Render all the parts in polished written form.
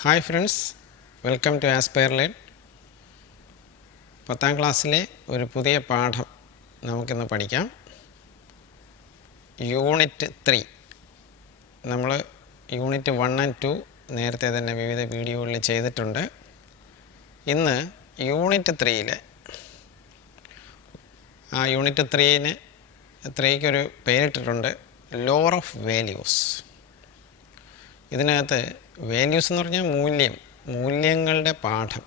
Hi friends, welcome to Aspire Learn. 10ാം ക്ലാസ്സിലെ ഒരു പുതിയ പാഠം നമുക്കിന്ന് പഠിക്കാം. യൂണിറ്റ് 3. നമ്മൾ യൂണിറ്റ് 1 and 2 നേരത്തെ തന്നെ വിവിധ വീഡിയോകളിൽ ചെയ്തിട്ടുണ്ട്. ഇന്ന് യൂണിറ്റ് 3-ലെ യൂണിറ്റ് 3-ക്കൊരു പേരിട്ടിട്ടുണ്ട്, ലോർ ഓഫ് വാല്യൂസ്. ഇതിനകത്ത് വാല്യൂസ് എന്ന് പറഞ്ഞാൽ മൂല്യങ്ങളുടെ പാഠം.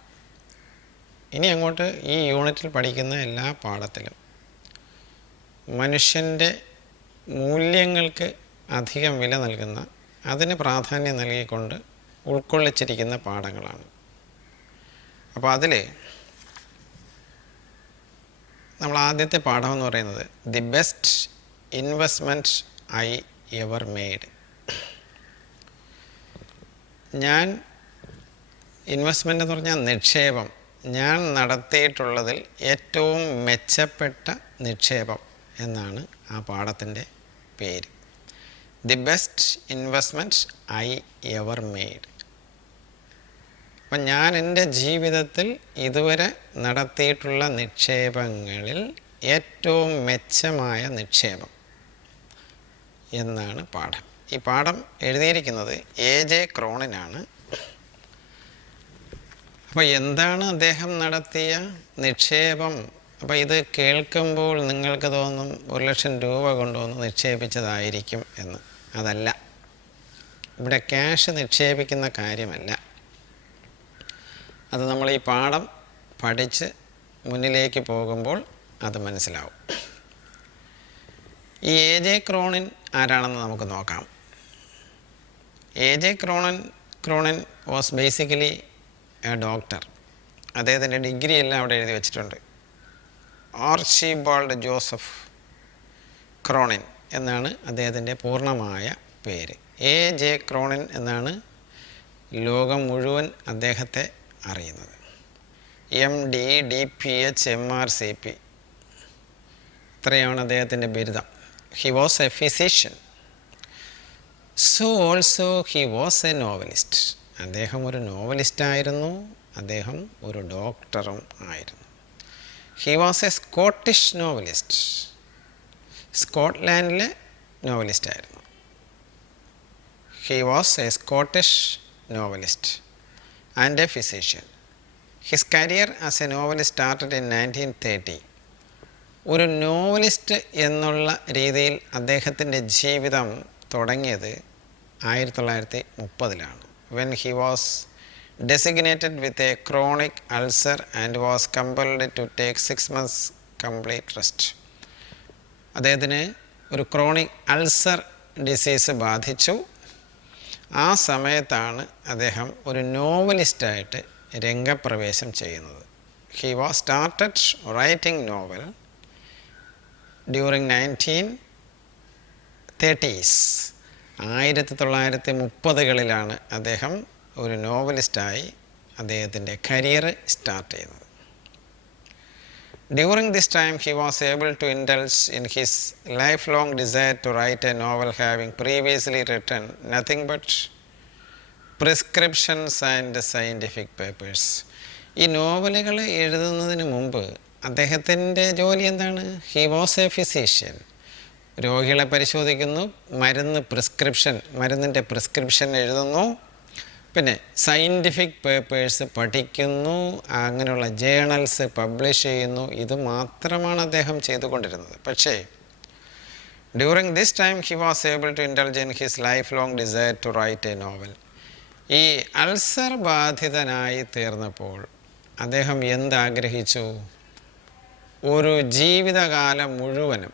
ഇനി അങ്ങോട്ട് ഈ യൂണിറ്റിൽ പഠിക്കുന്ന എല്ലാ പാഠത്തിലും മനുഷ്യൻ്റെ മൂല്യങ്ങൾക്ക് അധികം വില നൽകുന്ന, അതിന് പ്രാധാന്യം നൽകിക്കൊണ്ട് ഉൾക്കൊള്ളിച്ചിരിക്കുന്ന പാഠങ്ങളാണ്. അപ്പോൾ അതിൽ നമ്മൾ ആദ്യത്തെ പാഠം എന്ന് പറയുന്നത് the best investment I ever made. Investment എന്ന് പറഞ്ഞാൽ നിക്ഷേപം, ഞാൻ നടത്തിയിട്ടുള്ളതിൽ ഏറ്റവും മെച്ചപ്പെട്ട നിക്ഷേപം എന്നാണ് ആ പാഠത്തിൻ്റെ പേര്. The best investment I ever made. അപ്പം ഞാൻ എൻ്റെ ജീവിതത്തിൽ ഇതുവരെ നടത്തിയിട്ടുള്ള നിക്ഷേപങ്ങളിൽ ഏറ്റവും മെച്ചമായ നിക്ഷേപം എന്നാണ് പാഠം. ഈ പാഠം എഴുതിയിരിക്കുന്നത് A.J. ക്രോണിനാണ്. അപ്പോൾ എന്താണ് അദ്ദേഹം നടത്തിയ നിക്ഷേപം? അപ്പോൾ ഇത് കേൾക്കുമ്പോൾ നിങ്ങൾക്ക് തോന്നും 1,00,000 രൂപ കൊണ്ടുവന്ന് നിക്ഷേപിച്ചതായിരിക്കും എന്ന്. അതല്ല, ഇവിടെ ക്യാഷ് നിക്ഷേപിക്കുന്ന കാര്യമല്ല. അത് നമ്മൾ ഈ പാഠം പഠിച്ച് മുന്നിലേക്ക് പോകുമ്പോൾ അത് മനസ്സിലാവും. ഈ A.J. ക്രോണിൻ ആരാണെന്ന് നമുക്ക് നോക്കാം. A.J. Cronin was basically A doctor. അദ്ദേഹത്തിൻ്റെ ഡിഗ്രി എല്ലാം അവിടെ എഴുതി വെച്ചിട്ടുണ്ട്. ആർച്ചിബാൾഡ് ജോസഫ് ക്രോണിൻ എന്നാണ് അദ്ദേഹത്തിൻ്റെ പൂർണ്ണമായ പേര്. A.J. ക്രോണിൻ എന്നാണ് ലോകം മുഴുവൻ അദ്ദേഹത്തെ അറിയുന്നത്. MD, DPH, MRCP, ഇത്രയാണ് അദ്ദേഹത്തിൻ്റെ ബിരുദം. He was a physician. So also he was a novelist. അദ്ദേഹം ഒരു നോവലിസ്റ്റായിരുന്നു, അദ്ദേഹം ഒരു ഡോക്ടറും ആയിരുന്നു. He was a Scottish novelist. സ്കോട്ട്ലാൻഡിലെ നോവലിസ്റ്റായിരുന്നു. He was a Scottish novelist and a physician. His career as a novelist started in 1930. ഒരു നോവലിസ്റ്റ് എന്നുള്ള രീതിയിൽ അദ്ദേഹത്തിൻ്റെ ജീവിതം തുടങ്ങിയത് 1930-ലാണ്. When he was designated with a chronic ulcer and was compelled to take 6 months complete rest. അദ്ദേഹത്തിന് ഒരു chronic ulcer disease ബാധിച്ചു. ആ സമയത്താണ് അദ്ദേഹം ഒരു നോവലിസ്റ്റായിട്ട് രംഗപ്രവേശം ചെയ്യുന്നത്. He was started writing novel during 1930s. 1930-കളിലാണ് അദ്ദേഹം ഒരു നോവലിസ്റ്റായി അദ്ദേഹത്തിൻ്റെ കരിയർ സ്റ്റാർട്ട് ചെയ്യുന്നത്. During this time he was able to indulge in his life long desire to write a novel, having previously written nothing but prescriptions and scientific papers. ഈ നോവലുകൾ എഴുതുന്നതിന് മുമ്പ് അദ്ദേഹത്തിൻ്റെ ജോലി എന്താണ്? He was a physician. രോഗികളെ പരിശോധിക്കുന്നു, മരുന്നിൻ്റെ പ്രിസ്ക്രിപ്ഷൻ എഴുതുന്നു, പിന്നെ സയൻറ്റിഫിക് പേപ്പേഴ്സ് പഠിക്കുന്നു, അങ്ങനെയുള്ള ജേണൽസ് പബ്ലിഷ് ചെയ്യുന്നു. ഇത് മാത്രമാണ് അദ്ദേഹം ചെയ്തുകൊണ്ടിരുന്നത്. പക്ഷേ during this time he was able to indulge in his life long desire to write a novel. ഈ അൾസർ ബാധിതനായി തീർന്നപ്പോൾ അദ്ദേഹം എന്താഗ്രഹിച്ചു? ഒരു ജീവിതകാലം മുഴുവനും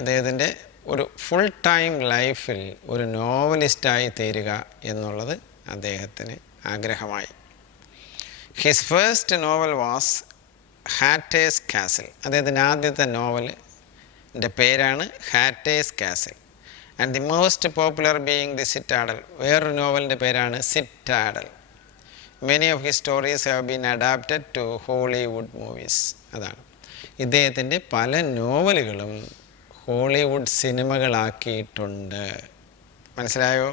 അദ്ദേഹത്തിൻ്റെ ഒരു ഫുൾ ടൈം ലൈഫിൽ ഒരു നോവലിസ്റ്റായി തീരുക എന്നുള്ളത് അദ്ദേഹത്തിന് ആഗ്രഹമായി. His first novel was Hatter's Castle. അദ്ദേഹത്തിൻ്റെ ആദ്യത്തെ നോവലിൻ്റെ പേരാണ് Hatter's Castle. And the most popular being the Citadel. വേറൊരു നോവലിൻ്റെ പേരാണ് Citadel. Many of his stories have been adapted to Hollywood movies. അതാണ്, ഇദ്ദേഹത്തിൻ്റെ പല നോവലുകളും ഹോളിവുഡ് സിനിമകളാക്കിയിട്ടുണ്ട്. മനസ്സിലായോ?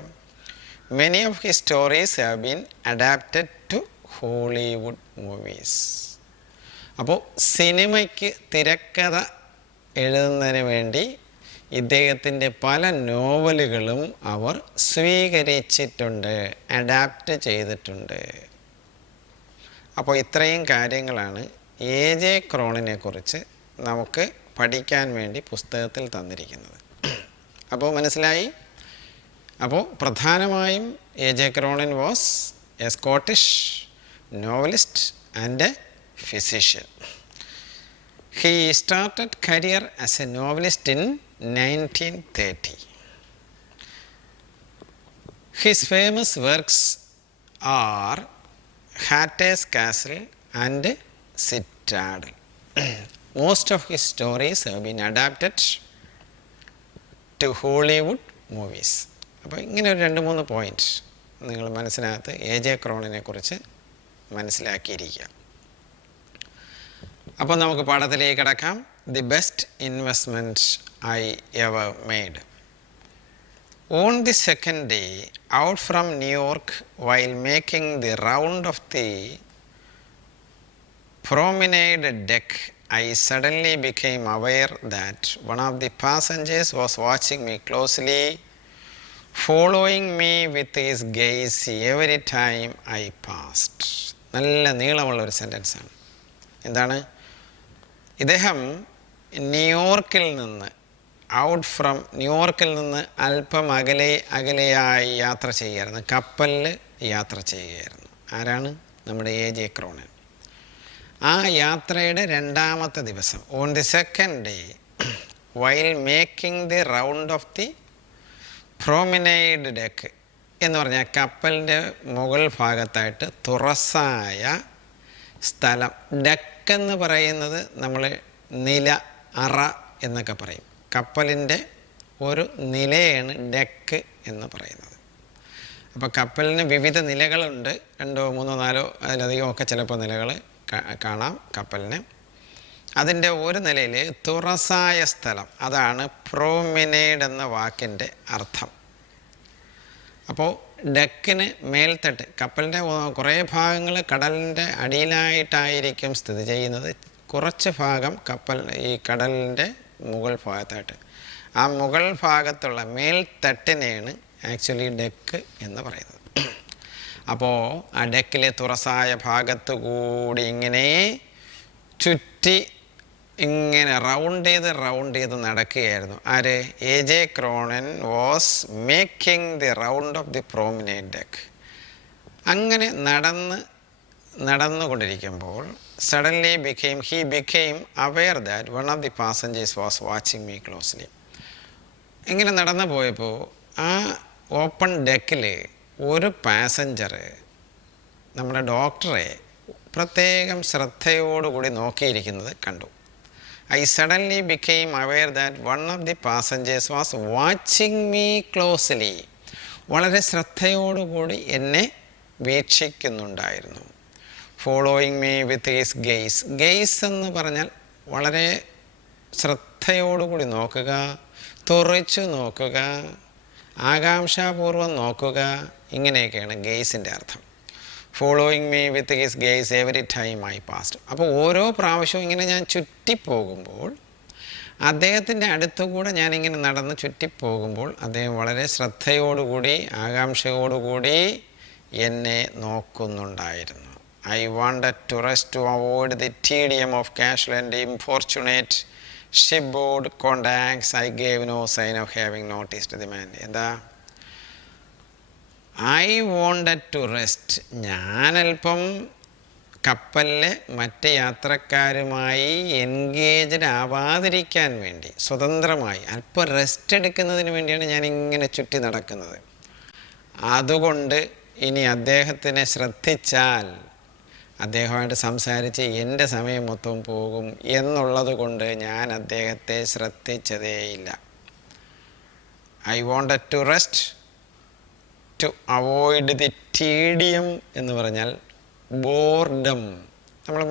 Many of his stories have been adapted to Hollywood movies. അപ്പോൾ സിനിമയ്ക്ക് തിരക്കഥ എഴുതുന്നതിന് വേണ്ടി ഇദ്ദേഹത്തിൻ്റെ പല നോവലുകളും അവർ സ്വീകരിച്ചിട്ടുണ്ട്, അഡാപ്റ്റ് ചെയ്തിട്ടുണ്ട്. അപ്പോൾ ഇത്രയും കാര്യങ്ങളാണ് AJ ക്രോണിനെ കുറിച്ച് നമുക്ക് പഠിക്കാൻ വേണ്ടി പുസ്തകത്തിൽ തന്നിരിക്കുന്നത്. അപ്പോൾ മനസ്സിലായി. അപ്പോൾ പ്രധാനമായും AJ Cronin was a Scottish novelist and A physician. He started career as a novelist in 1930. His famous works are Hatter's Castle and Citadel. Most of his stories have been adapted to Hollywood movies. അപ്പോൾ ഇങ്ങനെ ഒരു 2-3 point നിങ്ങൾ മനസ്സിനകത്ത് AJ ക്രോണിനെ കുറിച്ച് മനസ്സിലാക്കിയിരിക്കുക. അപ്പോൾ നമുക്ക് പാഠത്തിലേക്ക് കടക്കാം. The best investment I ever made. On the second day out from New York, while making the round of the promenade deck, I suddenly became aware that one of the passengers was watching me closely, following me with his gaze every time I passed. നല്ല നീളമുള്ളൊരു സെൻറ്റൻസാണ്. എന്താണ്? ഇദ്ദേഹം ന്യൂയോർക്കിൽ നിന്ന് ന്യൂയോർക്കിൽ നിന്ന് അല്പം അകലെയായി യാത്ര ചെയ്യുകയായിരുന്നു, കപ്പലിൽ യാത്ര ചെയ്യുകയായിരുന്നു. ആരാണ്? നമ്മുടെ AJ ക്രോണൻ. ആ യാത്രയുടെ 2ാമത്തെ ദിവസം, on the second day while making the round of the promenade deck എന്ന് പറഞ്ഞാൽ കപ്പലിൻ്റെ മുകൾ ഭാഗത്തായിട്ട് തുറസായ സ്ഥലം. ഡെക്ക് എന്ന് പറയുന്നത് നമ്മൾ നില, അറ എന്നൊക്കെ പറയും. കപ്പലിൻ്റെ ഒരു നിലയാണ് ഡെക്ക് എന്ന് പറയുന്നത്. അപ്പോൾ കപ്പലിന് വിവിധ നിലകളുണ്ട്. 2, 3, 4 അതിലധികം ഒക്കെ ചിലപ്പോൾ നിലകൾ കാണാം കപ്പലിന്. അതിൻ്റെ ഒരു നിലയിൽ തുറസായ സ്ഥലം, അതാണ് പ്രൊമിനേഡ് എന്ന വാക്കിൻ്റെ അർത്ഥം. അപ്പോൾ ഡെക്കിന് മേൽത്തട്ട്, കപ്പലിൻ്റെ കുറേ ഭാഗങ്ങൾ കടലിൻ്റെ അടിയിലായിട്ടായിരിക്കും സ്ഥിതി ചെയ്യുന്നത്. കുറച്ച് ഭാഗം ഈ കടലിൻ്റെ മുകൾ ഭാഗത്തായിട്ട്. ആ മുകൾ ഭാഗത്തുള്ള മേൽത്തട്ടിനെയാണ് ആക്ച്വലി ഡെക്ക് എന്ന് പറയുന്നത്. അപ്പോൾ ആ ഡെക്കിലെ തുറസായ ഭാഗത്തു കൂടി ഇങ്ങനെ ചുറ്റി ഇങ്ങനെ റൗണ്ട് ചെയ്ത് നടക്കുകയായിരുന്നു. ആര്? AJ Cronin was making the round of the promenade deck. അങ്ങനെ നടന്നുകൊണ്ടിരിക്കുമ്പോൾ suddenly he became aware that one of the passengers was watching me closely. ഇങ്ങനെ നടന്നു പോയപ്പോൾ ആ ഓപ്പൺ ഡെക്കിൽ ഒരു പാസഞ്ചർ നമ്മുടെ ഡോക്ടറെ പ്രത്യേകം ശ്രദ്ധയോടുകൂടി നോക്കിയിരിക്കുന്നത് കണ്ടു. I suddenly became aware that one of the passengers was watching me closely. വളരെ ശ്രദ്ധയോടുകൂടി എന്നെ വീക്ഷിക്കുന്നുണ്ടായിരുന്നു. Following me with his gaze. Gaze എന്ന് പറഞ്ഞാൽ വളരെ ശ്രദ്ധയോടുകൂടി നോക്കുക, തുറിച്ചു നോക്കുക, ആകാംക്ഷാപൂർവം നോക്കുക, ഇങ്ങനെയൊക്കെയാണ് ഗെയ്സിൻ്റെ അർത്ഥം. Following me with his guys every time I past. അപ്പോൾ ഓരോ പ്രാവശ്യവും ഇങ്ങനെ ഞാൻ ചുറ്റിപ്പോകുമ്പോൾ, അദ്ദേഹത്തിൻ്റെ അടുത്തുകൂടെ ഞാനിങ്ങനെ നടന്ന് ചുറ്റിപ്പോകുമ്പോൾ അദ്ദേഹം വളരെ ശ്രദ്ധയോടുകൂടി ആകാംക്ഷയോടുകൂടി എന്നെ നോക്കുന്നുണ്ടായിരുന്നു. I wanted to rest to avoid the tedium of casual and importunate shipboard contacts. I gave no sign of having noticed the man. എന്താ? I wanted to rest. ഞാനല്പം കപ്പലിലെ മറ്റ് യാത്രക്കാരുമായി എൻഗേജ്ഡ് ആവാതിരിക്കാൻ വേണ്ടി, സ്വതന്ത്രമായി അല്പം റെസ്റ്റ് എടുക്കുന്നതിന് വേണ്ടിയാണ് ഞാനിങ്ങനെ ചുറ്റി നടക്കുന്നത്. അതുകൊണ്ട് ഇനി അദ്ദേഹത്തിനെ ശ്രദ്ധിച്ചാൽ അദ്ദേഹമായിട്ട് സംസാരിച്ച് എൻ്റെ സമയം മൊത്തം പോകും എന്നുള്ളത് കൊണ്ട് ഞാൻ അദ്ദേഹത്തെ ശ്രദ്ധിച്ചതേയില്ല. I wanted to rest to avoid the tedium എന്ന് പറഞ്ഞാൽ ബോർഡം. നമ്മൾ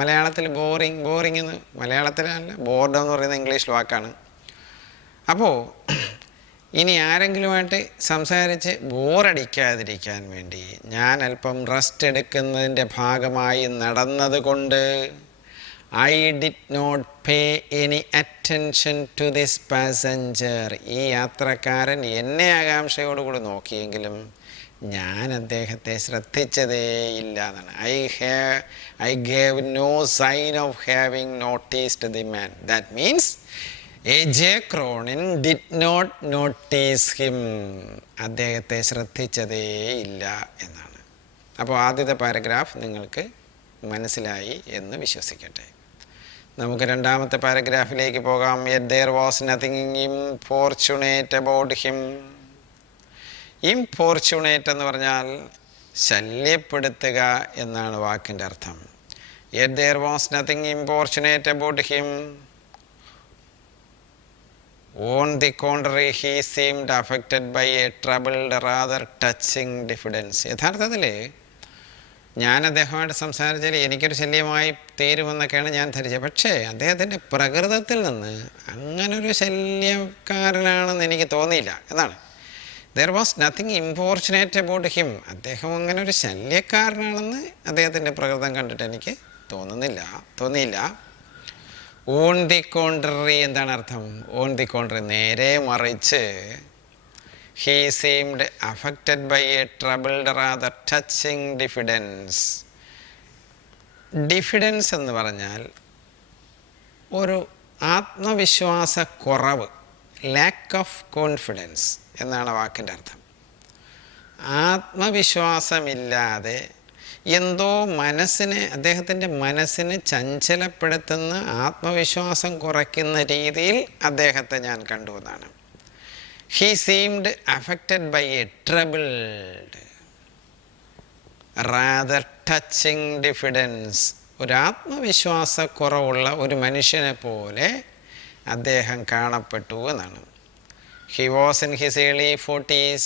മലയാളത്തിൽ ബോറിങ് എന്ന്, മലയാളത്തിലല്ല, ബോർഡം എന്ന് പറയുന്നത് ഇംഗ്ലീഷ് വാക്കാണ്. അപ്പോൾ ഇനി ആരെങ്കിലുമായിട്ട് സംസാരിച്ച് ബോറടിക്കാതിരിക്കാൻ വേണ്ടി ഞാൻ അല്പം റെസ്റ്റ് എടുക്കുന്നതിൻ്റെ ഭാഗമായി നടന്നതുകൊണ്ട് I did not pay any attention to this passenger. ഈ യാത്രക്കാരൻ എന്നെ ആകാംക്ഷയോടുകൂടി നോക്കിയെങ്കിലും ഞാൻ അദ്ദേഹത്തെ ശ്രദ്ധിച്ചതേയില്ല എന്നാണ്. I gave no sign of having noticed the man. That means A J. Cronin did not notice him. അദ്ദേഹത്തെ ശ്രദ്ധിച്ചതേയില്ല എന്നാണ്. അപ്പോൾ ആദ്യത്തെ പാരഗ്രാഫ് നിങ്ങൾക്ക് മനസ്സിലായി എന്ന് വിശ്വസിക്കട്ടെ. നമുക്ക് രണ്ടാമത്തെ പാരഗ്രാഫിലേക്ക് പോകാം. Yet there was nothing importunate about him. Importunate എന്ന് പറഞ്ഞാൽ ശല്യപ്പെടുത്തുക എന്നാണ് വാക്കിൻ്റെ അർത്ഥം. Yet there was nothing importunate about him. On the contrary he seemed affected by a troubled rather touching diffidence. യഥാർത്ഥത്തിൽ ഞാൻ അദ്ദേഹമായിട്ട് സംസാരിച്ചാൽ എനിക്കൊരു ശല്യമായി തീരുമെന്നൊക്കെയാണ് ഞാൻ ധരിച്ചത്. പക്ഷേ അദ്ദേഹത്തിൻ്റെ പ്രകൃതത്തിൽ നിന്ന് അങ്ങനൊരു ശല്യക്കാരനാണെന്ന് എനിക്ക് തോന്നിയില്ല എന്നാണ്. There was nothing importunate about him. അദ്ദേഹം അങ്ങനെ ഒരു ശല്യക്കാരനാണെന്ന് അദ്ദേഹത്തിൻ്റെ പ്രകൃതം കണ്ടിട്ട് എനിക്ക് തോന്നിയില്ല. ഓൺ ദി കോൺട്രറി എന്താണ് അർത്ഥം? ഓൺ ദി കോൺട്രറി നേരെ മറിച്ച് he seemed affected by a troubled rather touching diffidence. Diffidence എന്ന് പറഞ്ഞാൽ ഒരു ആത്മവിശ്വാസക്കുറവ്, ലാക്ക് ഓഫ് കോൺഫിഡൻസ് എന്നാണ് വാക്കിൻ്റെ അർത്ഥം. ആത്മവിശ്വാസമില്ലാതെ എന്തോ അദ്ദേഹത്തിൻ്റെ മനസ്സിനെ ചഞ്ചലപ്പെടുത്തുന്ന, ആത്മവിശ്വാസം കുറയ്ക്കുന്ന രീതിയിൽ അദ്ദേഹത്തെ ഞാൻ കണ്ടു എന്നാണ്. He seemed affected by a troubled, rather touching diffidence. ഒരു ആത്മവിശ്വാസക്കുറവുള്ള ഒരു മനുഷ്യനെ പോലെ അദ്ദേഹം കാണപ്പെട്ടു എന്നാണ്. He was in his early 40s.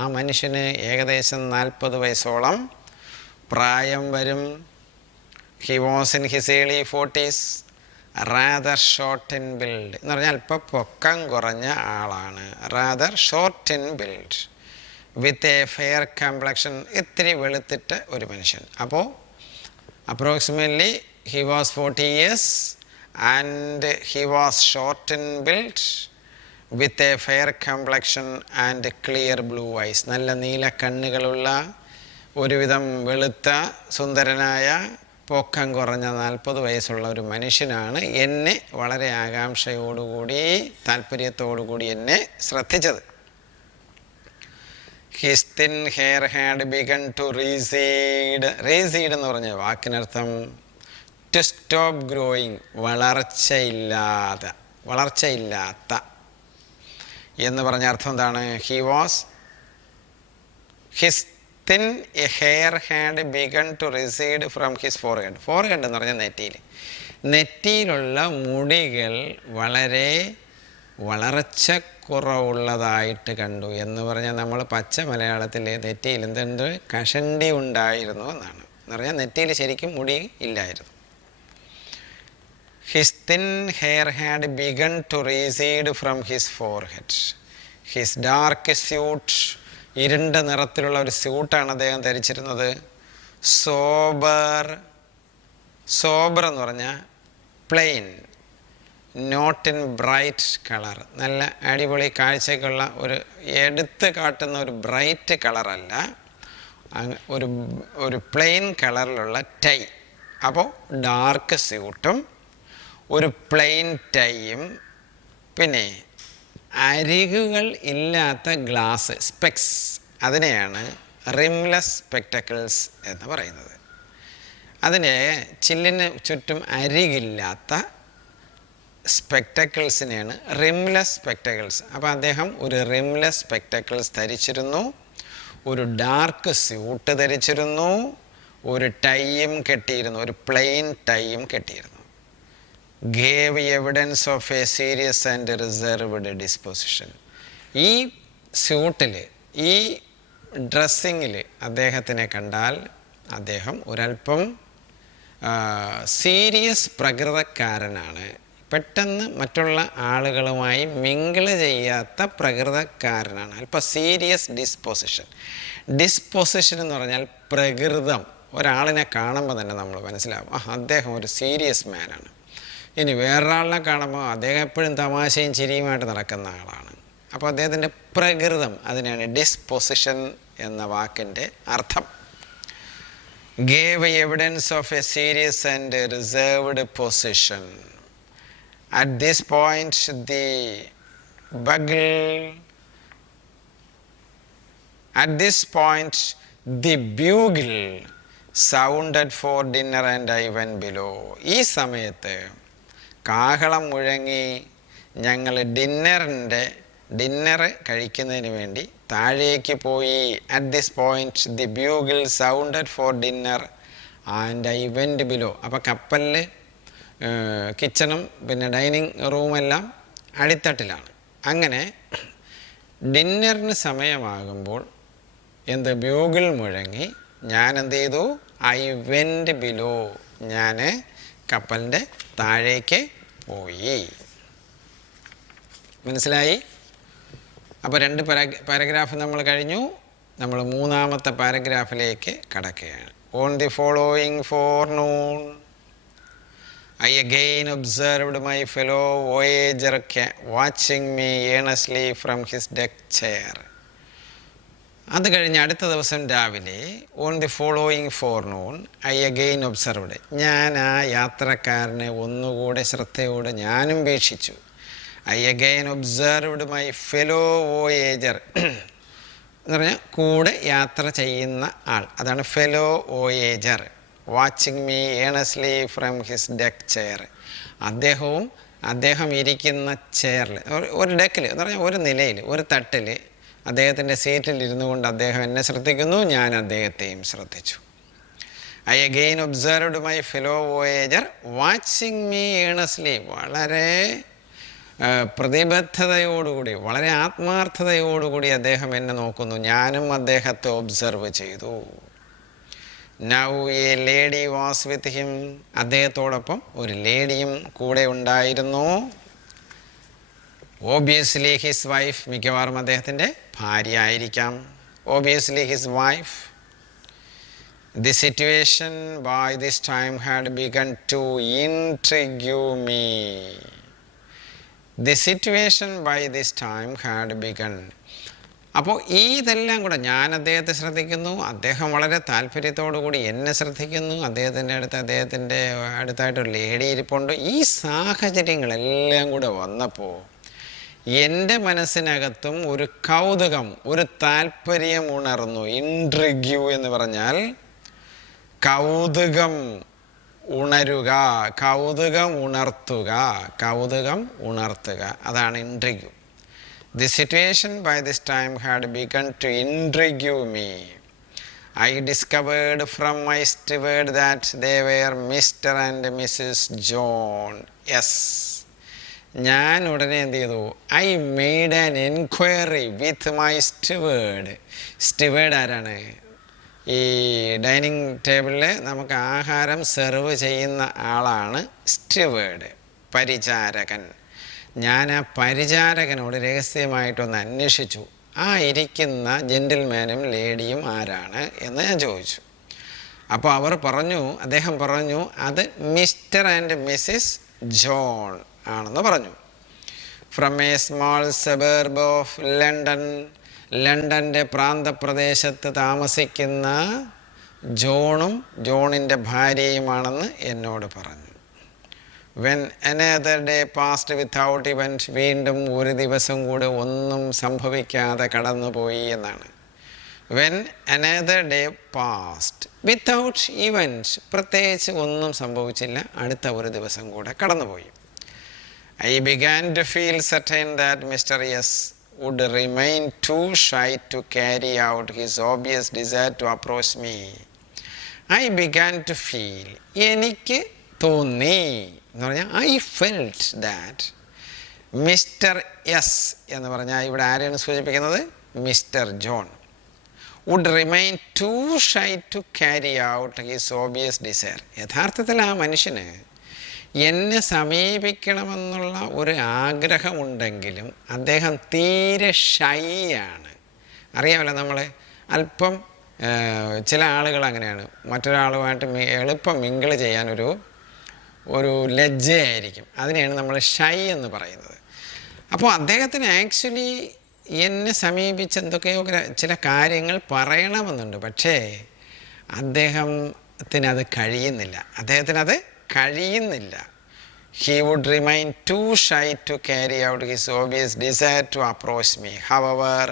ആ മനുഷ്യന് ഏകദേശം 40 വയസ്സോളം പ്രായം വരും. He was in his early 40s. Rather short in build എന്ന് പറഞ്ഞാൽ അല്പം പൊക്കം കുറഞ്ഞ ആളാണ്. Rather short in build with a fair complexion. ഇത്തിരി വെളുത്തിട്ട് ഒരു മനുഷ്യൻ. അപ്പോൾ approximately he was 40 years and he was short in build with a fair complexion and clear blue eyes. നല്ല നീല കണ്ണുകളുള്ള, ഒരുവിധം വെളുത്ത, സുന്ദരനായ, പൊക്കം കുറഞ്ഞ 40 വയസ്സുള്ള ഒരു മനുഷ്യനാണ് എന്നെ വളരെ ആകാംക്ഷയോടുകൂടി, താല്പര്യത്തോടുകൂടി എന്നെ ശ്രദ്ധിച്ചത്. His thin hair had begun to recede. Recede എന്ന് പറഞ്ഞ വാക്കിനർത്ഥം ടു സ്റ്റോപ്പ് ഗ്രോയിങ്, വളർച്ചയില്ലാത്ത എന്ന് പറഞ്ഞ അർത്ഥം എന്താണ്? His thin hair had begun to recede from his forehead. Forehead എന്ന് പറഞ്ഞാൽ നെറ്റിയിലുള്ള മുടികൾ വളരെ വളർച്ചക്കുറവുള്ളതായിട്ട് കണ്ടു എന്ന് പറഞ്ഞാൽ നമ്മൾ പച്ച മലയാളത്തിൽ നെറ്റിയിൽ എന്തുണ്ട്? കഷണ്ടി ഉണ്ടായിരുന്നു എന്നാണ്. എന്ന് പറഞ്ഞാൽ നെറ്റിയിൽ ശരിക്കും മുടി ഇല്ലായിരുന്നു. His thin hair had begun to recede from his forehead. His dark suit, ഇരുണ്ട നിറത്തിലുള്ള ഒരു സ്യൂട്ടാണ് അദ്ദേഹം ധരിച്ചിരുന്നത്. സോബർ എന്ന് പറഞ്ഞാൽ plain, not in bright colour. നല്ല അടിപൊളി കാഴ്ചയ്ക്കുള്ള ഒരു എടുത്ത് കാട്ടുന്ന ഒരു ബ്രൈറ്റ് കളറല്ല, ഒരു പ്ലെയിൻ കളറിലുള്ള ടൈ. അപ്പോൾ ഡാർക്ക് സ്യൂട്ടും ഒരു പ്ലെയിൻ ടൈയും പിന്നെ അരികുകൾ ഇല്ലാത്ത ഗ്ലാസ്, സ്പെക്സ്, അതിനെയാണ് റിംലെസ് സ്പെക്ടക്കിൾസ് എന്ന് പറയുന്നത്. അതിൻ്റെ ചില്ലിന് ചുറ്റും അരികില്ലാത്ത സ്പെക്ടക്കിൾസിനെയാണ് റിംലെസ് സ്പെക്ടക്കിൾസ്. അപ്പോൾ അദ്ദേഹം ഒരു റിംലെസ് സ്പെക്ടക്കിൾസ് ധരിച്ചിരുന്നു, ഒരു ഡാർക്ക് സ്യൂട്ട് ധരിച്ചിരുന്നു, ഒരു ടൈയും കെട്ടിയിരുന്നു, ഒരു പ്ലെയിൻ ടൈയും കെട്ടിയിരുന്നു. Gave evidence of a serious and reserved disposition. ഈ സ്യൂട്ടിൽ, ഈ ഡ്രസ്സിങ്ങിൽ അദ്ദേഹത്തിനെ കണ്ടാൽ അദ്ദേഹം ഒരല്പം സീരിയസ് പ്രകൃതക്കാരനാണ്, പെട്ടെന്ന് മറ്റുള്ള ആളുകളുമായി മിങ്കിള് ചെയ്യാത്ത പ്രകൃതക്കാരനാണ്. അല്പം സീരിയസ് ഡിസ്പൊസിഷൻ എന്ന് പറഞ്ഞാൽ പ്രകൃതം. ഒരാളിനെ കാണുമ്പോൾ തന്നെ നമ്മൾ മനസ്സിലാവും, അദ്ദേഹം ഒരു സീരിയസ് മാനാണ്. ഇനി വേറൊരാളിനെ കാണുമ്പോൾ അദ്ദേഹം എപ്പോഴും തമാശയും ചിരിയുമായിട്ട് നടക്കുന്ന ആളാണ്. അപ്പോൾ അദ്ദേഹത്തിൻ്റെ പ്രകൃതം, അതിനാണ് ഡിസ്പൊസിഷൻ എന്ന വാക്കിൻ്റെ അർത്ഥം. gave evidence of a serious and reserved position. At this point, the bugle sounded for dinner and I went below. ഈ സമയത്ത് കാഹളം മുഴങ്ങി. ഞങ്ങൾ ഡിന്നർ കഴിക്കുന്നതിന് വേണ്ടി താഴേക്ക് പോയി. At this point the bugle sounded for dinner and I went below. അപ്പോൾ കപ്പലിൽ കിച്ചണും പിന്നെ ഡൈനിങ് റൂമെല്ലാം അടിത്തട്ടിലാണ്. അങ്ങനെ ഡിന്നറിന് സമയമാകുമ്പോൾ ബ്യൂഗിൾ മുഴങ്ങി. ഞാൻ എന്ത് ചെയ്തു? ഐ വെൻറ്റ് ബിലോ, ഞാൻ കപ്പലിൻ്റെ താഴേക്ക് പോയി. മനസ്സിലായി? അപ്പോൾ 2 പാരഗ്രാഫ് നമ്മൾ കഴിഞ്ഞു. നമ്മൾ 3-ാമത്തെ പാരഗ്രാഫിലേക്ക് കടക്കുകയാണ്. On the following forenoon I again observed my fellow voyager watching me earnestly from his deck chair. അത് കഴിഞ്ഞ് അടുത്ത ദിവസം രാവിലെ on the following forenoon I again observed, ഞാൻ ആ യാത്രക്കാരനെ ഒന്നുകൂടെ ശ്രദ്ധയോടെ ഞാനും വീക്ഷിച്ചു. I again observed my fellow voyager എന്ന് പറഞ്ഞാൽ കൂടെ യാത്ര ചെയ്യുന്ന ആൾ, അതാണ് fellow voyager. Watching me earnestly from his deck chair. അദ്ദേഹം ഇരിക്കുന്ന ചെയറിൽ, ഒരു ഡെക്കിൽ എന്ന് പറഞ്ഞാൽ ഒരു നിലയിൽ, ഒരു തട്ടിൽ അദ്ദേഹത്തിൻ്റെ സീറ്റിൽ ഇരുന്നു കൊണ്ട് അദ്ദേഹം എന്നെ ശ്രദ്ധിക്കുന്നു, ഞാൻ അദ്ദേഹത്തെയും ശ്രദ്ധിച്ചു. I again observed my fellow voyager watching me earnestly. വളരെ പ്രതിബദ്ധതയോടുകൂടി, വളരെ ആത്മാർത്ഥതയോടുകൂടി അദ്ദേഹം എന്നെ നോക്കുന്നു, ഞാനും അദ്ദേഹത്തെ ഒബ്സർവ് ചെയ്തു. Now A lady was with him. അദ്ദേഹത്തോടൊപ്പം ഒരു ലേഡിയും കൂടെ ഉണ്ടായിരുന്നു. ഓബിയസ്ലി ഹിസ് വൈഫ്, മിക്കവാറും അദ്ദേഹത്തിൻ്റെ ഭാര്യ ആയിരിക്കാം. Obviously his wife. The situation by this time had begun to intrigue me. The situation by this time had begun. അപ്പോൾ ഇതെല്ലാം കൂടെ, ഞാൻ അദ്ദേഹത്തെ ശ്രദ്ധിക്കുന്നു, അദ്ദേഹം വളരെ താല്പര്യത്തോടു കൂടി എന്നെ ശ്രദ്ധിക്കുന്നു, അദ്ദേഹത്തിൻ്റെ അടുത്തായിട്ടൊരു ലേഡി ഇരിപ്പുണ്ട്. ഈ സാഹചര്യങ്ങളെല്ലാം കൂടെ വന്നപ്പോൾ എൻ്റെ മനസ്സിനകത്തും ഒരു കൗതുകം, ഒരു താല്പര്യം ഉണർന്നു. ഇൻട്രിഗ്യൂ എന്ന് പറഞ്ഞാൽ കൗതുകം ഉണരുക, കൗതുകം ഉണർത്തുക, അതാണ് ഇൻട്രിഗ്യൂ. The situation by this time had begun to intrigue me. I discovered from my steward that they were Mr. and Mrs. John S. ഞാൻ ഉടനെ എന്ത് ചെയ്തു? I made an inquiry with my steward. steward ആരാണ്? ഈ dining ടേബിളിൽ നമുക്ക് ആഹാരം serve ചെയ്യുന്ന ആളാണ് steward, പരിചാരകൻ. ഞാൻ ആ പരിചാരകനോട് രഹസ്യമായിട്ടൊന്ന് അന്വേഷിച്ചു, ആ ഇരിക്കുന്ന ജെൻറ്റിൽമാനും ലേഡിയും ആരാണ് എന്ന് ഞാൻ ചോദിച്ചു. അപ്പോൾ അദ്ദേഹം പറഞ്ഞു അത് മിസ്റ്റർ ആൻഡ് മിസ്സിസ് ജോൺ ആണെന്ന് പറഞ്ഞു. From a small suburb of London, ലണ്ടൻ്റെ പ്രാന്തപ്രദേശത്ത് താമസിക്കുന്ന ജോണും ജോണിൻ്റെ ഭാര്യയുമാണെന്ന് എന്നോട് പറഞ്ഞു. When another day passed without event, വീണ്ടും ഒരു ദിവസം കൂടെ ഒന്നും സംഭവിക്കാതെ കടന്നുപോയി എന്നാണ്. When another day passed without event, പ്രത്യേകിച്ച് ഒന്നും സംഭവിച്ചില്ല, അടുത്ത ഒരു ദിവസം കൂടെ കടന്നുപോയി. I began to feel certain that Mr. S would remain too shy to carry out his obvious desire to approach me. I began to feel, എനിക്ക് തോന്നി എന്ന് പറഞ്ഞാൽ I felt that mister S എന്ന് പറഞ്ഞാൽ ഇവിടെ ആരെയാണ് സൂചിപ്പിക്കുന്നത്? Mister John. Would remain too shy to carry out his obvious desire. യഥാർത്ഥത്തിൽ ആ മനുഷ്യന് എന്നെ സമീപിക്കണമെന്നുള്ള ഒരു ആഗ്രഹമുണ്ടെങ്കിലും അദ്ദേഹം തീരെ ഷൈയാണ്. അറിയാമല്ലോ, നമ്മൾ അല്പം ചില ആളുകൾ അങ്ങനെയാണ്, മറ്റൊരാളുമായിട്ട് എളുപ്പം മിങ്കിൾ ചെയ്യാനൊരു ലജ്ജയായിരിക്കും. അതിനെയാണ് നമ്മൾ ഷൈ എന്ന് പറയുന്നത്. അപ്പോൾ അദ്ദേഹത്തിന് ആക്ച്വലി എന്നെ സമീപിച്ച് എന്തൊക്കെയോ ചില കാര്യങ്ങൾ പറയണമെന്നുണ്ട്. പക്ഷേ അദ്ദേഹത്തിനത് കഴിയുന്നില്ല. He would remain too shy to carry out his obvious desire to approach me. However,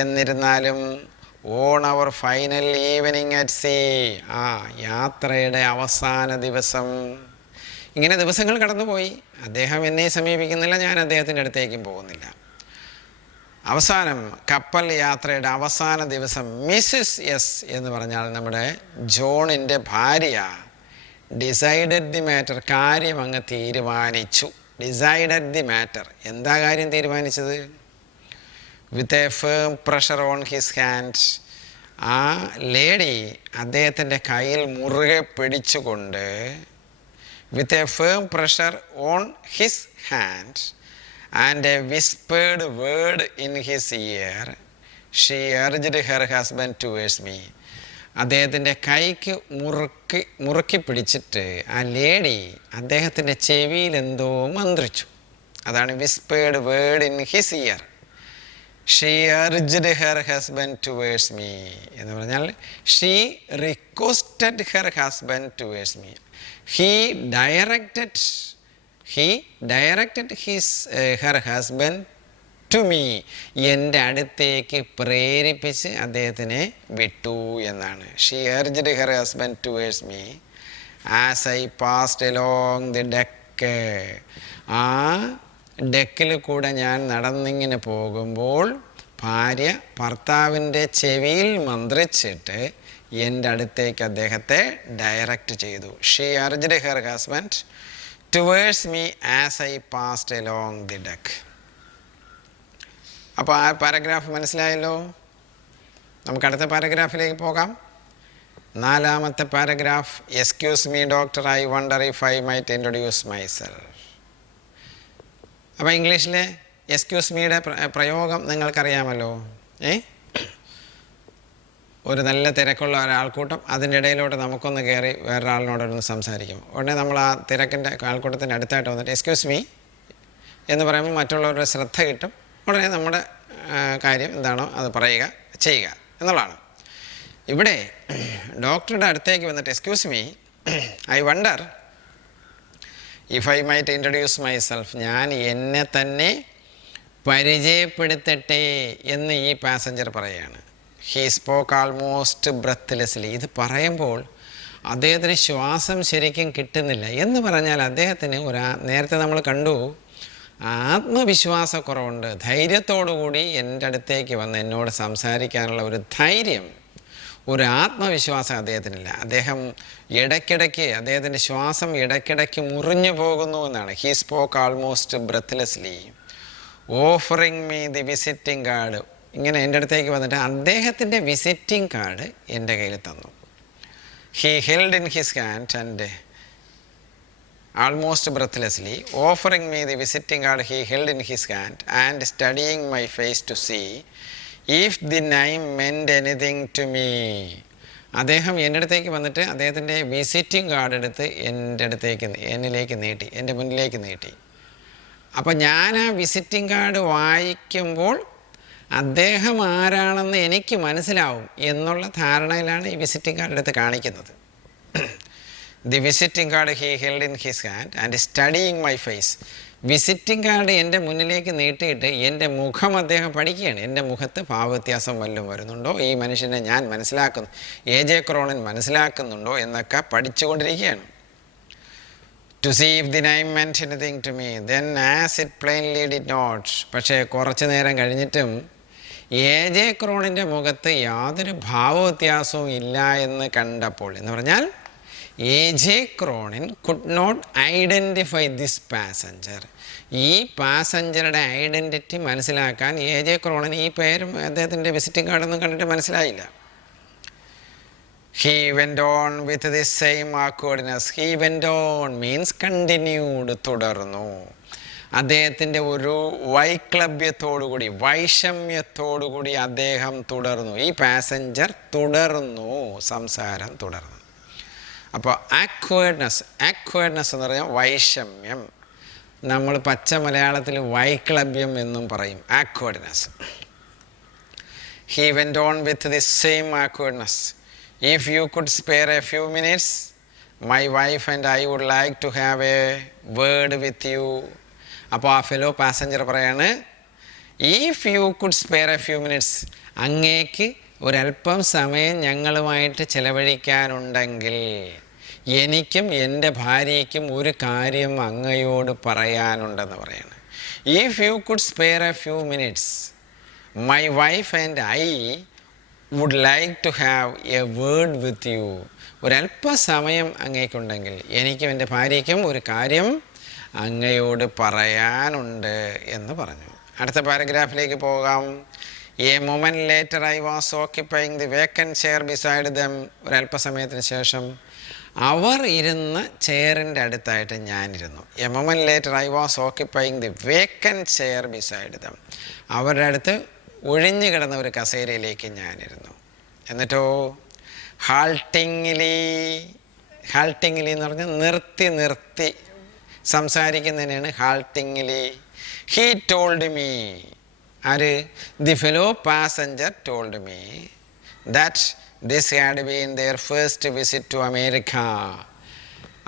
എന്നിരുന്നാലും on our final evening at sea, യാത്രയുടെ അവസാന ദിവസം, ഇങ്ങനെ ദിവസങ്ങൾ കടന്നുപോയി. അദ്ദേഹം എന്നെ സമീപിക്കുന്നില്ല, ഞാൻ അദ്ദേഹത്തിൻ്റെ അടുത്തേക്കും പോകുന്നില്ല. അവസാനം കപ്പൽ യാത്രയുടെ അവസാന ദിവസം മിസ്സിസ് എസ് എന്ന് പറഞ്ഞാൽ നമ്മുടെ ജോണിൻ്റെ ഭാര്യ ഡിസൈഡഡ് ദി മാറ്റർ, കാര്യം അങ്ങ് തീരുമാനിച്ചു. ഡിസൈഡഡ് ദി മാറ്റർ, എന്താ കാര്യം തീരുമാനിച്ചത്? With a firm pressure on his hand, ആ ലേഡി അദ്ദേഹത്തിൻ്റെ കയ്യിൽ മുറുകെ പിടിച്ചുകൊണ്ട്, with a firm pressure on his hand and a whispered word in his ear, she urged her husband towards me. അദ്ദേഹത്തിൻ്റെ കൈക്ക് മുറുക്കി പിടിച്ചിട്ട് ആ ലേഡി അദ്ദേഹത്തിൻ്റെ ചെവിയിൽ എന്തോ മന്ത്രിച്ചു. അതാണ് whispered word in his ear. She urged her husband towards me എന്ന് പറഞ്ഞാൽ she requested her husband towards me. He directed her husband to me, എൻ്റെ അടുത്തേക്ക് പ്രേരിപ്പിച്ച് അദ്ദേഹത്തിനെ വിട്ടു എന്നാണ്. She urged her husband towards me as I passed along the deck. ആ ഡെക്കിൽ കൂടെ ഞാൻ നടന്നിങ്ങനെ പോകുമ്പോൾ ഭാര്യ ഭർത്താവിൻ്റെ ചെവിയിൽ മന്ത്രിച്ചിട്ട് എൻ്റെ അടുത്തേക്ക് അദ്ദേഹത്തെ ഡയറക്റ്റ് ചെയ്തു. She urged her husband towards me as I passed along the deck. അപ്പോൾ ആ പാരഗ്രാഫ് മനസ്സിലായല്ലോ. നമുക്ക് അടുത്ത പാരഗ്രാഫിലേക്ക് പോകാം. 4ാമത്തെ paragraph. Excuse me doctor, I wonder if I might introduce myself. അപ്പോൾ ഇംഗ്ലീഷിലെ എക്സ്ക്യൂസ് മീയുടെ പ്രയോഗം നിങ്ങൾക്കറിയാമല്ലോ. ഒരു നല്ല തിരക്കുള്ള ഒരാൾക്കൂട്ടം, അതിൻ്റെ ഇടയിലോട്ട് നമുക്കൊന്ന് കയറി വേറൊരാളിനോടൊന്ന് സംസാരിക്കും. ഉടനെ നമ്മൾ ആ തിരക്കിൻ്റെ ആൾക്കൂട്ടത്തിൻ്റെ അടുത്തായിട്ട് വന്നിട്ട് എക്സ്ക്യൂസ് മീ എന്ന് പറയുമ്പോൾ മറ്റുള്ളവരുടെ ശ്രദ്ധ കിട്ടും. ഉടനെ നമ്മുടെ കാര്യം എന്താണോ അത് ചെയ്യുക എന്നുള്ളതാണ്. ഇവിടെ ഡോക്ടറുടെ അടുത്തേക്ക് വന്നിട്ട് excuse me, I wonder if I might introduce myself, ഞാൻ എന്നെ തന്നെ പരിചയപ്പെടുത്തട്ടെ എന്ന് ഈ പാസഞ്ചർ പറയുകയാണ്. He spoke almost breathlessly. ഇത് പറയുമ്പോൾ അദ്ദേഹത്തിന് ശ്വാസം ശരിക്കും കിട്ടുന്നില്ല. എന്ന് പറഞ്ഞാൽ അദ്ദേഹത്തിന് നേരത്തെ നമ്മൾ കണ്ടു, ആത്മവിശ്വാസക്കുറവുണ്ട്. ധൈര്യത്തോടുകൂടി എൻ്റെ അടുത്തേക്ക് വന്ന് എന്നോട് സംസാരിക്കാനുള്ള ഒരു ധൈര്യം, ഒരു ആത്മവിശ്വാസം അദ്ദേഹത്തിനില്ല. അദ്ദേഹത്തിൻ്റെ ശ്വാസം ഇടയ്ക്കിടയ്ക്ക് മുറിഞ്ഞു പോകുന്നു എന്നാണ്. He spoke almost breathlessly offering me the visiting card. ഇങ്ങനെ എൻ്റെ അടുത്തേക്ക് വന്നിട്ട് അദ്ദേഹത്തിൻ്റെ വിസിറ്റിംഗ് കാർഡ് എൻ്റെ കയ്യിൽ തന്നു. He held in his hand and almost breathlessly offering me the visiting card he held in his hand and studying my face to see if the name meant anything to me. അദ്ദേഹം എൻ്റെ അടുത്തേക്ക് വന്നിട്ട് അദ്ദേഹത്തിൻ്റെ visiting card എടുത്ത് എൻ്റെ മുന്നിലേക്ക് നീട്ടി. അപ്പോൾ ഞാൻ ആ വിസിറ്റിംഗ് കാർഡ് വായിക്കുമ്പോൾ അദ്ദേഹം ആരാണെന്ന് എനിക്ക് മനസ്സിലാവും എന്നുള്ള ധാരണയിലാണ് ഈ വിസിറ്റിംഗ് കാർഡ് എടുത്ത് കാണിക്കുന്നത്. The visiting card he held in his hand and studying my face. Visiting card എൻ്റെ മുന്നിലേക്ക് നീട്ടിയിട്ട് എൻ്റെ മുഖം അദ്ദേഹം പഠിക്കുകയാണ്. എൻ്റെ മുഖത്ത് ഭാവവ്യത്യാസം വല്ലതും വരുന്നുണ്ടോ, ഈ മനുഷ്യനെ ഞാൻ AJ ക്രോണിൻ മനസ്സിലാക്കുന്നുണ്ടോ എന്നൊക്കെ പഠിച്ചുകൊണ്ടിരിക്കുകയാണ്. To see if the name meant anything to me, then as it plainly did not. പക്ഷേ കുറച്ച് നേരം കഴിഞ്ഞിട്ടും AJ ക്രോണിൻ്റെ മുഖത്ത് യാതൊരു ഭാവവ്യത്യാസവും ഇല്ല എന്ന് കണ്ടപ്പോൾ, എന്ന് പറഞ്ഞാൽ AJ Cronin could not identify this passenger. ഈ പാസഞ്ചറുടെ ഐഡൻറ്റിറ്റി മനസ്സിലാക്കാൻ AJ ക്രോണിന് ഈ പേരും അദ്ദേഹത്തിൻ്റെ വിസിറ്റിംഗ് കാർഡൊന്നും കണ്ടിട്ട് മനസ്സിലായില്ല. He went on with the same awkwardness. He went on means continued, തുടർന്നു. അദ്ദേഹത്തിൻ്റെ ഒരു വൈക്ലഭ്യത്തോടുകൂടി വൈഷമ്യത്തോടുകൂടി അദ്ദേഹം തുടർന്നു. ഈ പാസഞ്ചർ തുടർന്നു, സംസാരം തുടർന്നു. അപ്പോൾ ആക്വേർഡ്നെസ് എന്ന് പറഞ്ഞാൽ വൈഷമ്യം. നമ്മൾ പച്ച മലയാളത്തിൽ വൈക്ലഭ്യം എന്നും പറയും, ആക്വേർഡ്നെസ്. He went on with the same awkwardness. If you could spare a few minutes, my wife and I would like to have a word with you. അപ്പോൾ ആ ഫെലോ പാസഞ്ചർ പറയാണ്, if you could spare A few minutes, അങ്ങേക്ക് ഒരല്പം സമയം ഞങ്ങളുമായിട്ട് ചിലവഴിക്കാനുണ്ടെങ്കിൽ എനിക്കും എൻ്റെ ഭാര്യയ്ക്കും ഒരു കാര്യം അങ്ങയോട് പറയാനുണ്ടെന്ന് പറയാണ്. If you could spare A few minutes, my wife and I would like to have a word with you. ഒരല്പസമയം അങ്ങേക്കുണ്ടെങ്കിൽ എനിക്കും എൻ്റെ ഭാര്യയ്ക്കും ഒരു കാര്യം അങ്ങയോട് പറയാനുണ്ട് എന്ന് പറഞ്ഞു. അടുത്ത പാരഗ്രാഫിലേക്ക് പോകാം. A moment later I was occupying the vacant chair beside them. ഒരല്പസമയത്തിന് ശേഷം അവർ ഇരുന്ന ചെയറിൻ്റെ അടുത്തായിട്ട് ഞാനിരുന്നു. A moment later I was occupying the vacant chair beside them. അവരുടെ അടുത്ത് ഒഴിഞ്ഞു കിടന്ന ഒരു കസേരയിലേക്ക് ഞാനിരുന്നു. എന്നിട്ടോ ഹാൾട്ടിങ്ങിലി എന്ന് പറഞ്ഞാൽ നിർത്തി സംസാരിക്കുന്നതിനാണ് ഹാൾട്ടിങ്ങിലി. ഹീ ടോൾഡ് മീ, ആര്? The fellow passenger told me that this had been their first visit to America.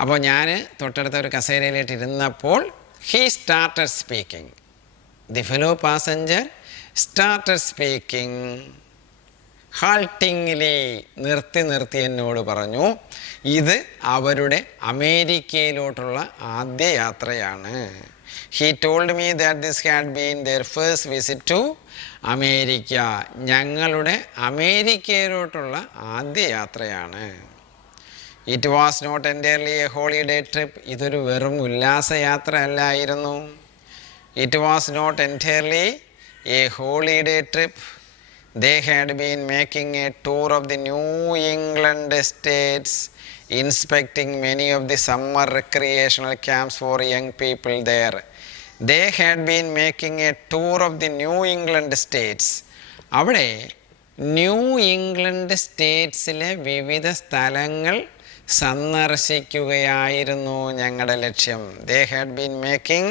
അപ്പോൾ ഞാൻ തൊട്ടടുത്ത ഒരു കസേരയിലേക്ക് ഇരുന്നപ്പോൾ he started speaking. The fellow passenger started speaking haltingly, നിർത്തി എന്നോട് പറഞ്ഞു, ഇത് അവരുടെ അമേരിക്കയിലോട്ടുള്ള ആദ്യ യാത്രയാണ്. He told me that this had been their first visit to America. ഞങ്ങളുടെ അമേരിക്കയിലോട്ടുള്ള ആദ്യ യാത്രയാണ്. It was not entirely a holiday trip. ഇതൊരു വെറും ഉല്ലാസയാത്ര അല്ലായിരുന്നു. It was not entirely a holiday trip. They had been making a tour of the New England states, inspecting many of the summer recreational camps for young people there. They had been making a tour of the New England states. അവിടെ new England സ്റ്റേറ്റ്സിലെ വിവിധ സ്ഥലങ്ങൾ സന്ദർശിക്കുകയായിരുന്നു ഞങ്ങളുടെ ലക്ഷ്യം. They had been making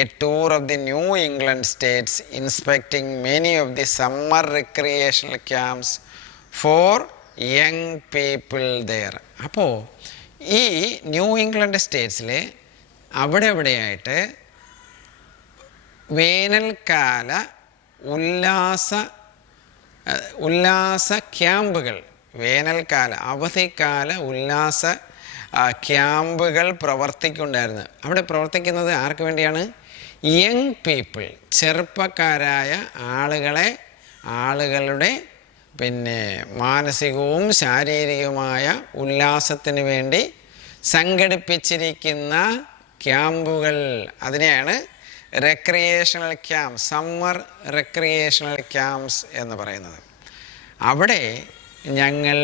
a tour of the New England states, inspecting many of the summer recreational camps for young people there. അപ്പോൾ ഈ new England സ്റ്റേറ്റ്സിലെ അവിടെയായിട്ട് വേനൽക്കാല ഉല്ലാസ ക്യാമ്പുകൾ, വേനൽക്കാല അവധിക്കാല ഉല്ലാസ ക്യാമ്പുകൾ പ്രവർത്തിക്കുന്നുണ്ടായിരുന്നു. അവിടെ പ്രവർത്തിക്കുന്നത് ആർക്ക് വേണ്ടിയാണ്? യങ് പീപ്പിൾ, ചെറുപ്പക്കാരായ ആളുകളുടെ മാനസികവും ശാരീരികവുമായ ഉല്ലാസത്തിന് വേണ്ടി സംഘടിപ്പിച്ചിരിക്കുന്ന ക്യാമ്പുകൾ. അതിനെയാണ് recreational camp, summer recreational camps എന്ന് പറയുന്നത്. അവിടെ ഞങ്ങൾ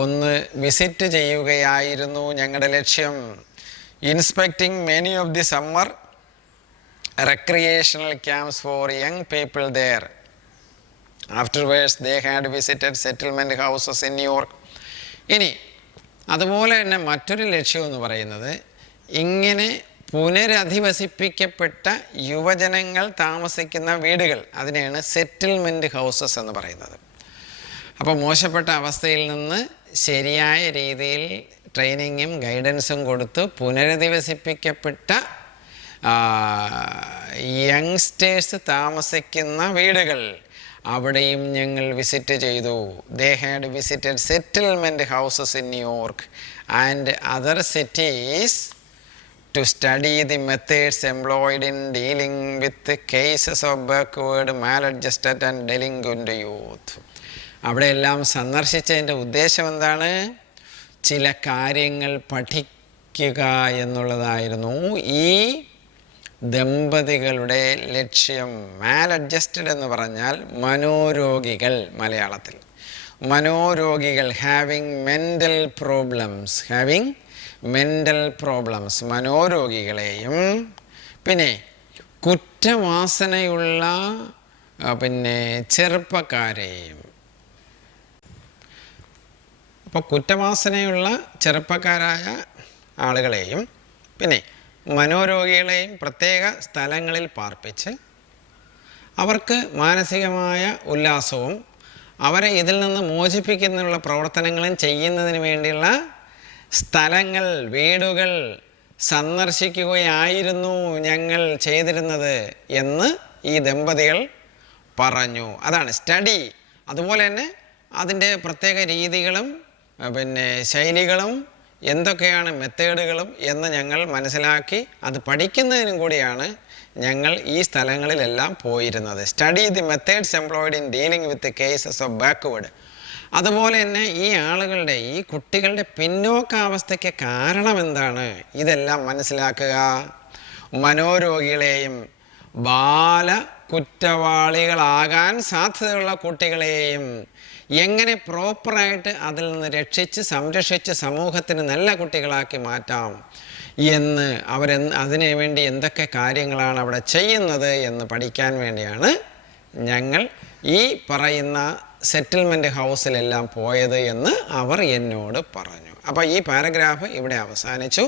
ഒന്ന് വിസിറ്റ് ചെയ്യുകയായിരുന്നു ഞങ്ങളുടെ ലക്ഷ്യം. Inspecting many of the summer recreational camps for young people there. Afterwards they had visited settlement houses in New York. ഇനി അതുപോലെ തന്നെ മറ്റൊരു ലക്ഷ്യം എന്ന് പറയുന്നത്, ഇങ്ങനെ പുനരധിവസിപ്പിക്കപ്പെട്ട യുവജനങ്ങൾ താമസിക്കുന്ന വീടുകൾ, അതിനെയാണ് സെറ്റിൽമെൻറ്റ് ഹൗസസ് എന്ന് പറയുന്നത്. അപ്പോൾ മോശപ്പെട്ട അവസ്ഥയിൽ നിന്ന് ശരിയായ രീതിയിൽ ട്രെയിനിങ്ങും ഗൈഡൻസും കൊടുത്ത് പുനരധിവസിപ്പിക്കപ്പെട്ട യങ്സ്റ്റേഴ്സ് താമസിക്കുന്ന വീടുകൾ, അവിടെയും ഞങ്ങൾ വിസിറ്റ് ചെയ്തു. They had visited settlement houses in New York and other cities to study the methods employed in dealing with the cases of backward, maladjusted and delinquent youth. അവിടെയെല്ലാം സന്ദർശിച്ചതിൻ്റെ ഉദ്ദേശം എന്താണ്? ചില കാര്യങ്ങൾ പഠിക്കുക എന്നുള്ളതായിരുന്നു ഈ ദമ്പതികളുടെ ലക്ഷ്യം. മാൽ അഡ്ജസ്റ്റഡ് എന്ന് പറഞ്ഞാൽ മനോരോഗികൾ മലയാളത്തിൽ. മനോരോഗികൾ ഹാവിങ് മെൻ്റൽ പ്രോബ്ലംസ് മനോരോഗികളെയും പിന്നെ കുറ്റവാസനയുള്ള ചെറുപ്പക്കാരെയും. അപ്പോൾ കുറ്റവാസനയുള്ള ചെറുപ്പക്കാരായ ആളുകളെയും പിന്നെ മനോരോഗികളെയും പ്രത്യേക സ്ഥലങ്ങളിൽ പാർപ്പിച്ച് അവർക്ക് മാനസികമായ ഉല്ലാസവും അവരെ ഇതിൽ നിന്ന് മോചിപ്പിക്കുന്നതിനുള്ള പ്രവർത്തനങ്ങളും ചെയ്യുന്നതിന് വേണ്ടിയുള്ള സ്ഥലങ്ങൾ, വീടുകൾ സന്ദർശിക്കുകയായിരുന്നു ഞങ്ങൾ ചെയ്തിരുന്നത് എന്ന് ഈ ദമ്പതികൾ പറഞ്ഞു. അതാണ് സ്റ്റഡി. അതുപോലെ തന്നെ അതിൻ്റെ പ്രത്യേക രീതികളും ശൈലികളും എന്തൊക്കെയാണ് മെത്തേഡുകളും എന്ന് ഞങ്ങൾ മനസ്സിലാക്കി അത് പഠിക്കുന്നതിനും കൂടിയാണ് ഞങ്ങൾ ഈ സ്ഥലങ്ങളിലെല്ലാം പോയിരുന്നത്. Study the methods employed in dealing with cases of backward. അതുപോലെ തന്നെ ഈ കുട്ടികളുടെ പിന്നോക്കാവസ്ഥയ്ക്ക് കാരണം എന്താണ്, ഇതെല്ലാം മനസ്സിലാക്കുക. മനോരോഗികളെയും കുറ്റവാളികളാകാൻ സാധ്യതയുള്ള കുട്ടികളെയും എങ്ങനെ പ്രോപ്പറായിട്ട് അതിൽ നിന്ന് സംരക്ഷിച്ച് സമൂഹത്തിന് നല്ല കുട്ടികളാക്കി മാറ്റാം എന്ന് അതിനു വേണ്ടി എന്തൊക്കെ കാര്യങ്ങളാണ് അവിടെ ചെയ്യുന്നത് എന്ന് പഠിക്കാൻ വേണ്ടിയാണ് ഞങ്ങൾ ഈ പറയുന്ന സെറ്റിൽമെൻറ്റ് ഹൗസിലെല്ലാം പോയത് എന്ന് അവർ എന്നോട് പറഞ്ഞു. അപ്പോൾ ഈ പാരഗ്രാഫ് ഇവിടെ അവസാനിച്ചു.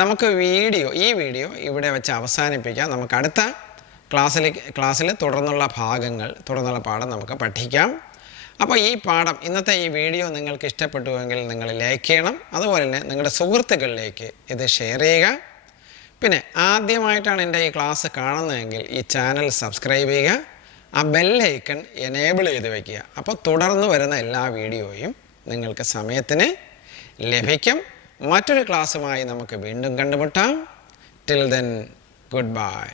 നമുക്ക് ഈ വീഡിയോ ഇവിടെ വെച്ച് അവസാനിപ്പിക്കാം. നമുക്ക് അടുത്ത ക്ലാസ്സിൽ തുടർന്നുള്ള പാഠം നമുക്ക് പഠിക്കാം. അപ്പോൾ ഇന്നത്തെ ഈ വീഡിയോ നിങ്ങൾക്ക് ഇഷ്ടപ്പെട്ടുവെങ്കിൽ നിങ്ങൾ ലൈക്ക് ചെയ്യണം. അതുപോലെ തന്നെ നിങ്ങളുടെ സുഹൃത്തുക്കളിലേക്ക് ഇത് ഷെയർ ചെയ്യുക. പിന്നെ ആദ്യമായിട്ടാണ് എൻ്റെ ഈ ക്ലാസ് കാണുന്നതെങ്കിൽ ഈ ചാനൽ സബ്സ്ക്രൈബ് ചെയ്യുക, ആ ബെല്ലൈക്കൺ എനേബിൾ ചെയ്ത് വയ്ക്കുക. അപ്പോൾ തുടർന്ന് വരുന്ന എല്ലാ വീഡിയോയും നിങ്ങൾക്ക് സമയത്തിന് ലഭിക്കും. മറ്റൊരു ക്ലാസ്സുമായി നമുക്ക് വീണ്ടും കണ്ടുമുട്ടാം. Till then, good bye.